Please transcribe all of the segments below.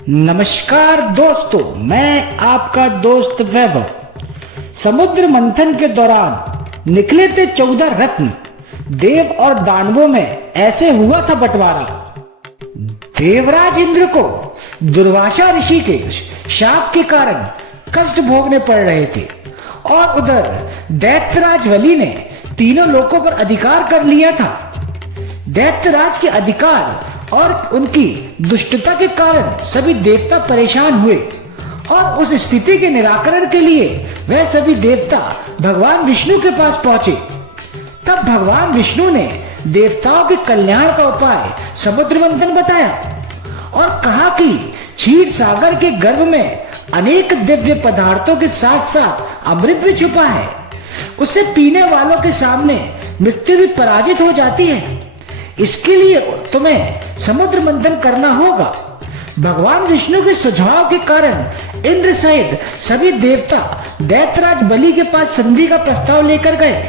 नमस्कार दोस्तों, मैं आपका दोस्त वैभव। समुद्र मंथन के दौरान निकले थे 14 रत्न। देव और दानवों में ऐसे हुआ था बंटवारा। देवराज इंद्र को दुर्वासा ऋषि के शाप के कारण कष्ट भोगने पड़ रहे थे और उधर दैत्यराज बलि ने तीनों लोकों पर अधिकार कर लिया था। दैत्यराज के अधिकार और उनकी दुष्टता के कारण सभी देवता परेशान हुए और उस स्थिति के निराकरण के लिए वह सभी देवता भगवान विष्णु के पास पहुंचे। तब भगवान विष्णु ने देवताओं के कल्याण का उपाय समुद्र मंथन बताया और कहा कि क्षीर सागर के गर्भ में अनेक दिव्य पदार्थों के साथ साथ अमृत भी छुपा है। उसे पीने वालों के सामने मृत्यु भी पराजित हो जाती है। इसके लिए तुम्हें समुद्र मंथन करना होगा। भगवान विष्णु के सुझाव के कारण इंद्र सहित सभी देवता दैत्यराज बलि के पास संधि का प्रस्ताव लेकर गए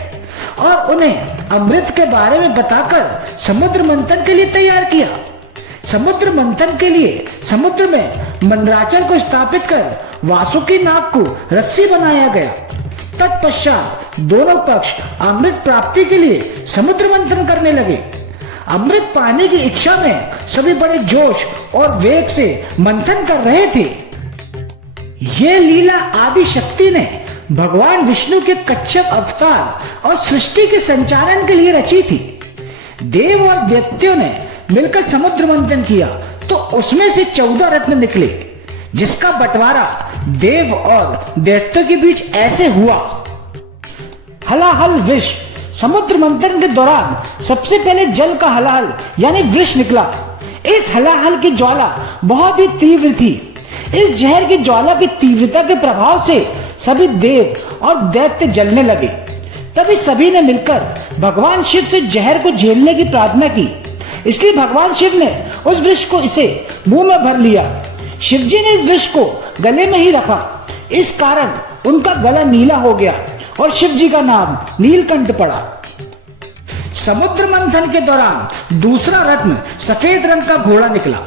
और उन्हें अमृत के बारे में बताकर समुद्र मंथन के लिए तैयार किया। समुद्र मंथन के लिए समुद्र में मंदराचल को स्थापित कर वासुकी नाग को रस्सी बनाया गया। तत्पश्चात दोनों पक्ष अमृत प्राप्ति के लिए समुद्र मंथन करने लगे। अमृत पाने की इच्छा में सभी बड़े जोश और वेग से मंथन कर रहे थे। ये लीला आदि शक्ति ने भगवान विष्णु के कच्छप अवतार और सृष्टि के संचालन के लिए रची थी। देव और दैत्यों ने मिलकर समुद्र मंथन किया तो उसमें से 14 रत्न निकले, जिसका बंटवारा देव और दैत्यों के बीच ऐसे हुआ। हलाहल विष। समुद्र मंथन के दौरान सबसे पहले जल का हलाहल यानी वृष निकला। इस हलाहल की ज्वाला बहुत ही तीव्र थी। इस जहर की ज्वाला की तीव्रता के प्रभाव से सभी देव और दैत्य जलने लगे। तभी सभी ने मिलकर भगवान शिव से जहर को झेलने की प्रार्थना की। इसलिए भगवान शिव ने उस वृक्ष को इसे मुंह में भर लिया। शिव जी ने इस वृक्ष को गले में ही रखा। इस कारण उनका गला नीला हो गया और शिव जी का नाम नीलकंठ पड़ा। समुद्र मंथन के दौरान दूसरा रत्न सफेद रंग का घोड़ा निकला।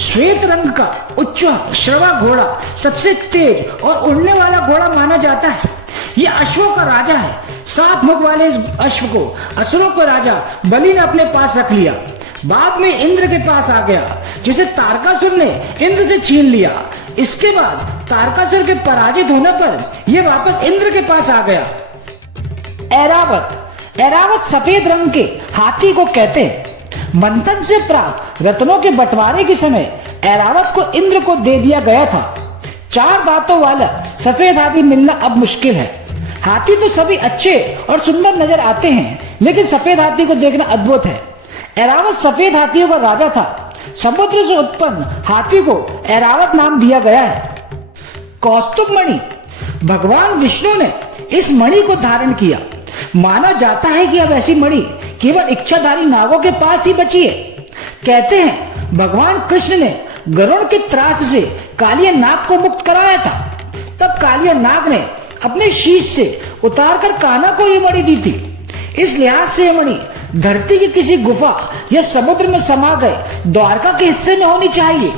श्वेत रंग का उच्च श्रवा घोड़ा सबसे तेज और उड़ने वाला घोड़ा माना जाता है। यह अश्वों का राजा है। 7 मुख वाले इस अश्व को असुरों का राजा बलि ने अपने पास रख लिया। बाद में इंद्र के पास आ गया, जिसे तारकासुर ने इंद्र से छीन लिया। इसके बाद तारकासुर के पराजित होने पर यह वापस इंद्र के पास आ गया। ऐरावत। ऐरावत सफेद रंग के हाथी को कहते हैं। मंथन से प्राप्त रत्नों के बंटवारे के समय ऐरावत को इंद्र को दे दिया गया था। 4 दांतों वाला सफेद हाथी मिलना अब मुश्किल है। हाथी तो सभी अच्छे और सुंदर नजर आते हैं, लेकिन सफेद हाथी को देखना अद्भुत है। ऐरावत सफेद हाथियों का राजा था। समुद्र से उत्पन्न हाथी को ऐरावत नाम दिया गया है। कौस्तुभ मणि। भगवान विष्णु ने इस मणि को धारण किया। माना जाता है कि अब ऐसी मणि केवल इच्छाधारी नागों के पास ही बची है। कहते हैं भगवान कृष्ण ने गरुड़ के त्रास से कालिया नाग को मुक्त कराया था। तब कालिया नाग ने अपने शीश से उतारकर कान्हा को ये मणि दी थी। इस लिहाज से ये मणि धरती की किसी गुफा या समुद्र में समा गए द्वारका के हिस्से में होनी चाहिए।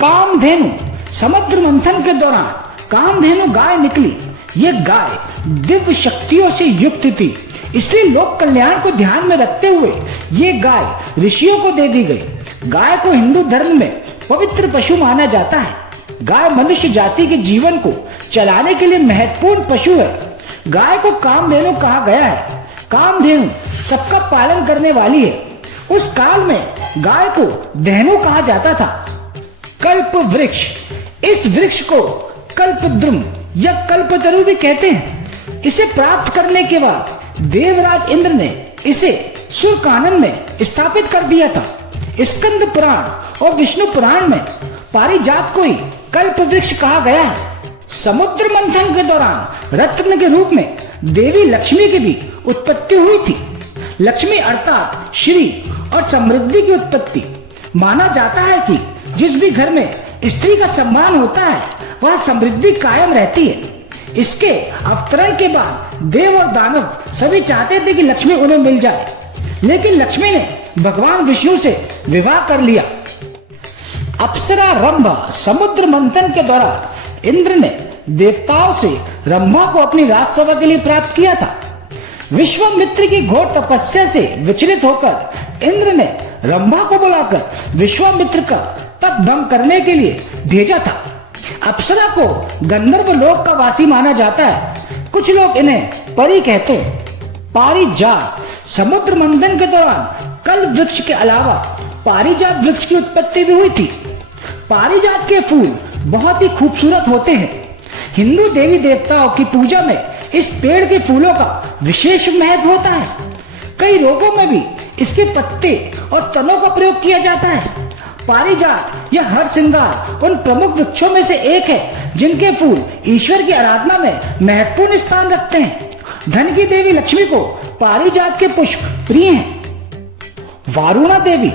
कामधेनु। समुद्र मंथन के दौरान कामधेनु गाय निकली। यह गाय दिव्य शक्तियों से युक्त थी, इसलिए लोक कल्याण को ध्यान में रखते हुए ये गाय ऋषियों को दे दी गई। गाय को हिंदू धर्म में पवित्र पशु माना जाता है। गाय मनुष्य जाति के जीवन को चलाने के लिए महत्वपूर्ण पशु है। गाय को कामधेनु कहा गया है। कामधेनु सबका पालन करने वाली है। उस काल में गाय को धेनु कहा जाता था। कल्प वृक्ष। इस वृक्ष को कल्पद्रुम या कल्पतरु भी कहते हैं। इसे प्राप्त करने के बाद देवराज इंद्र ने इसे सुरकानन में स्थापित कर दिया था। स्कंद पुराण और विष्णु पुराण में पारिजात को ही कल्प वृक्ष कहा गया है। समुद्र मंथन के दौरान रत्न के रूप में देवी लक्ष्मी की भी उत्पत्ति हुई थी। लक्ष्मी अर्थात श्री और समृद्धि की उत्पत्ति। माना जाता है कि जिस भी घर में स्त्री का सम्मान होता है वह समृद्धि कायम रहती है। इसके अवतरण के बाद देव और दानव सभी चाहते थे कि लक्ष्मी उन्हें मिल जाए, लेकिन लक्ष्मी ने भगवान विष्णु से विवाह कर लिया। अप्सरा रंभा समुद्र मंथन के दौरान इंद्र ने देवताओं से रंभा को अपनी राजसभा के लिए प्राप्त किया था। विश्वामित्र की घोर तपस्या से विचलित होकर इंद्र ने रंभा को बुलाकर विश्वामित्र का तप भंग करने के लिए भेजा था। अप्सरा को गंधर्व लोक का वासी माना जाता है। कुछ लोग इन्हें परी कहते हैं। पारिजात समुद्र मंथन के दौरान कल्प वृक्ष के अलावा पारिजात वृक्ष की उत्पत्ति भी हुई थी। पारिजात के फूल बहुत ही खूबसूरत होते हैं। हिंदू देवी देवताओं की पूजा में इस पेड़ के फूलों का विशेष महत्व होता है। कई रोगों में भी इसके पत्ते और तनों का प्रयोग किया जाता है। पारिजात या हर श्रृंगार उन प्रमुख वृक्षों में से एक है जिनके फूल ईश्वर की आराधना में महत्वपूर्ण स्थान रखते हैं। धन की देवी लक्ष्मी को पारिजात के पुष्प प्रिय हैं। वारुणा देवी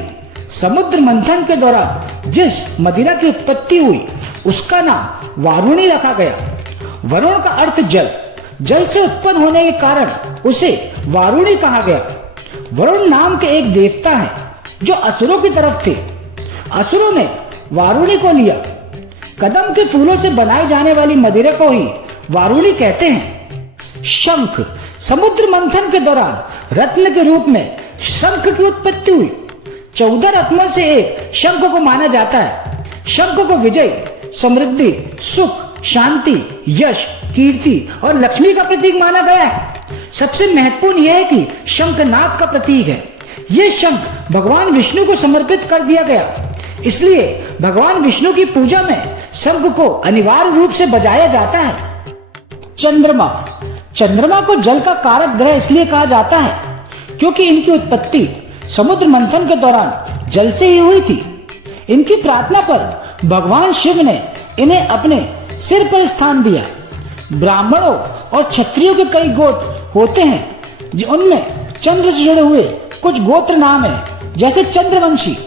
समुद्र मंथन के दौरान जिस मदिरा की उत्पत्ति हुई उसका नाम वारुणी रखा गया। वरुण का अर्थ जल, जल से उत्पन्न होने के कारण उसे वारुणी कहा गया। वरुण नाम के एक देवता हैं जो असुरों की तरफ थे। असुरों ने वारुणी को लिया। कदम के फूलों से बनाई जाने वाली मदिरा को ही वारुणी कहते हैं। शंख समुद्र मंथन के दौरान रत्न के रूप में शंख की उत्पत्ति हुई। 14 रत्नों से एक शंख को माना जाता है। शंख को विजय, समृद्धि, सुख, शांति, यश, कीर्ति और लक्ष्मी का प्रतीक माना गया है। सबसे महत्वपूर्ण यह है कि शंख नाद का प्रतीक है। यह शंख भगवान विष्णु को समर्पित कर दिया गया, इसलिए भगवान विष्णु की पूजा में शंख को अनिवार्य रूप से बजाया जाता है। चंद्रमा, चंद्रमा को जल का कारक ग्रह इसलिए कहा जाता है क्योंकि इनकी उत्पत्ति समुद्र मंथन के दौरान जल से ही हुई थी। इनकी प्रार्थना पर भगवान शिव ने इन्हें अपने सिर पर स्थान दिया। ब्राह्मणों और क्षत्रियों के कई गोत्र होते हैं उनमें चंद्र से जुड़े हुए कुछ गोत्र नाम है, जैसे चंद्रवंशी।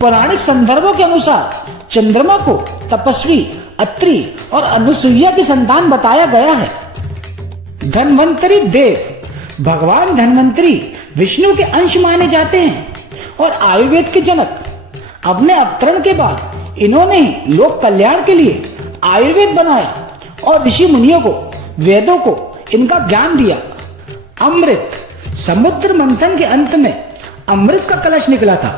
पौराणिक संदर्भों के अनुसार चंद्रमा को तपस्वी, अत्रि और अनुसुईया की संतान बताया गया है। धन्वंतरी देव भगवान धन्वंतरी विष्णु के अंश माने जाते हैं और आयुर्वेद के जनक। अपने अवतरण के बाद इन्होंने ही लोक कल्याण के लिए आयुर्वेद बनाया और ऋषि मुनियों को, वेदों को इनका ज्ञान दिया। अमृत समुद्र मंथन के अंत में अमृत का कलश निकला था।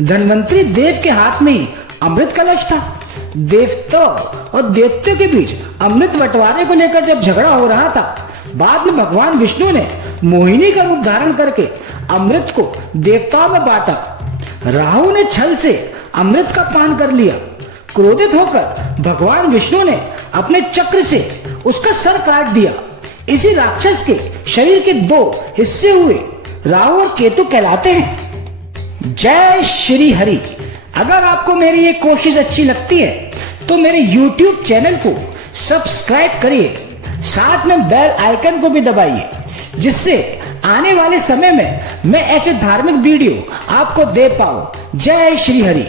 धन्वंतरी देव के हाथ में ही अमृत कलश था। देवता और दैत्यों के बीच अमृत बंटवारे को लेकर जब झगड़ा हो रहा था, बाद में भगवान विष्णु ने मोहिनी का रूप धारण करके अमृत को देवताओं में बांटा। राहु ने छल से अमृत का पान कर लिया। क्रोधित होकर भगवान विष्णु ने अपने चक्र से उसका सर काट दिया। इसी राक्षस के शरीर के 2 हिस्से हुए, राहु और केतु कहलाते हैं। जय श्री हरि। अगर आपको मेरी ये कोशिश अच्छी लगती है तो मेरे YouTube चैनल को सब्सक्राइब करिए, साथ में बेल आइकन को भी दबाइए, जिससे आने वाले समय में मैं ऐसे धार्मिक वीडियो आपको दे पाऊं। जय श्री हरि।